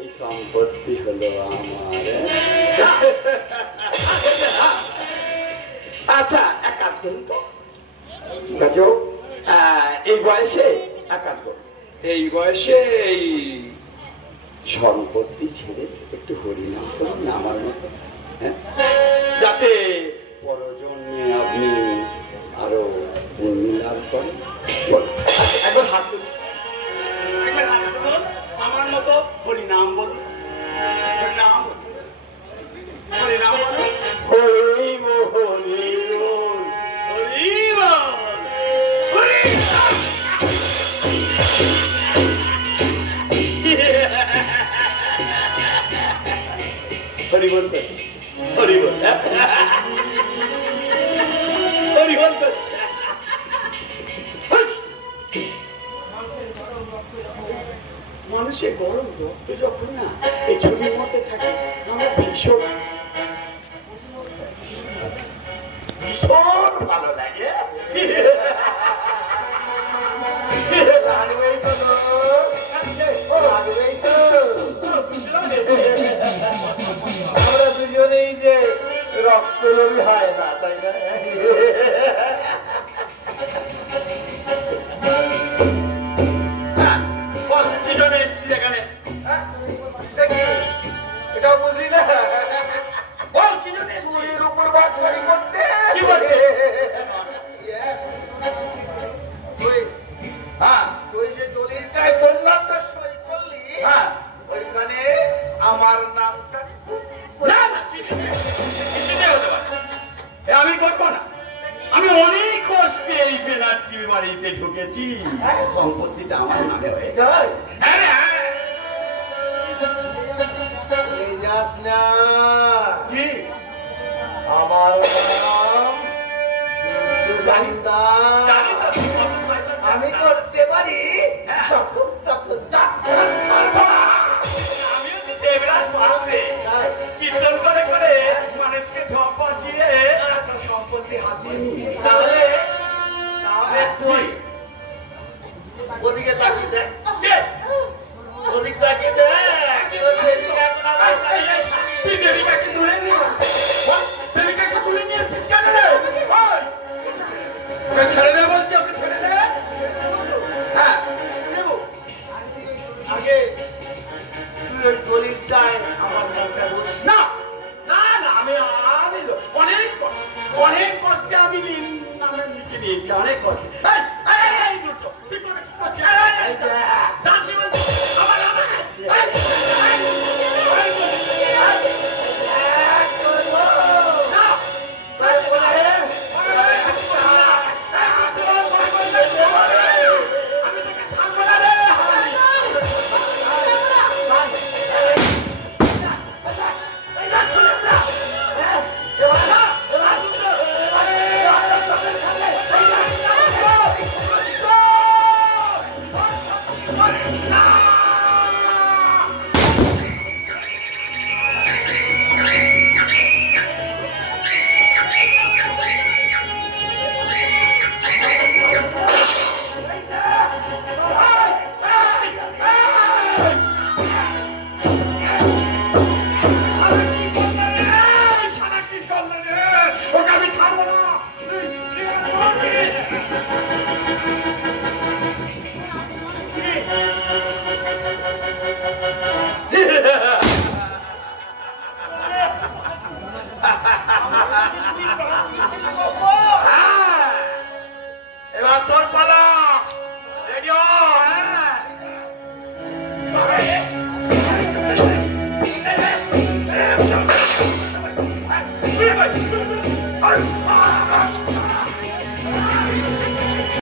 এই সম্পত্তি হলো আমার। আচ্ছা, এক কাজ করুন তো, এই বয়সে এক কাজ করুন, এই বয়সে এই সম্পত্তি ছেড়ে একটু হরিনাম করুন না আমার মতো, যাতে পরজন্মে আপনি আরো পুণ্য লাভ করেন। একবার হাত তুলুন, একবার হাত তুলুন, আমার মতো হরিনাম বলুন, হরিনাম বলুন, হরিনাম বলুন, হরি বল, হরি বল, হরি বল, হরি বল, হরি বল, হরি বল করছে। মানুষের গরম রক্ত যখন না এই ছবির মধ্যে থাকে, আমার ভীষণ ভীষণ ভালো লাগে। আমরা দুজনেই যে রক্ত হয় না, তাই না? এটা বুঝি না, চুরির উপর বাটপাড়ি করতে তুই যে দলিলটায় বললাম তো সই করলি, ওইখানে আমার নামটা আমি করবো না। আমি অনেক কষ্টে এই বেনার্জির বাড়িতে ঢুকেছি, সম্পত্তিটা আমার নামে হয়ে যায়। যাস না কি আমার নাম আমি করতে পারি, কীর্তন করে করে মানুষকে ঢপ বাজিয়ে সম্পত্তি হাতিয়ে নিয়ে, তাহলে তুই ওদিকে তাকিয়ে দেখ, ওদিক তাকিয়ে দেখ, ছেড়ে দে বলছি, ওকে ছেড়ে দে। হ্যাঁ আগে তুই ওই দলিলটায় আমার নামটা বলিস না। না না, আমি অনেক কষ্টে আমি নামে লিখে দিয়েছি, অনেক কষ্টে। এবার তোর পালা, রেডিও।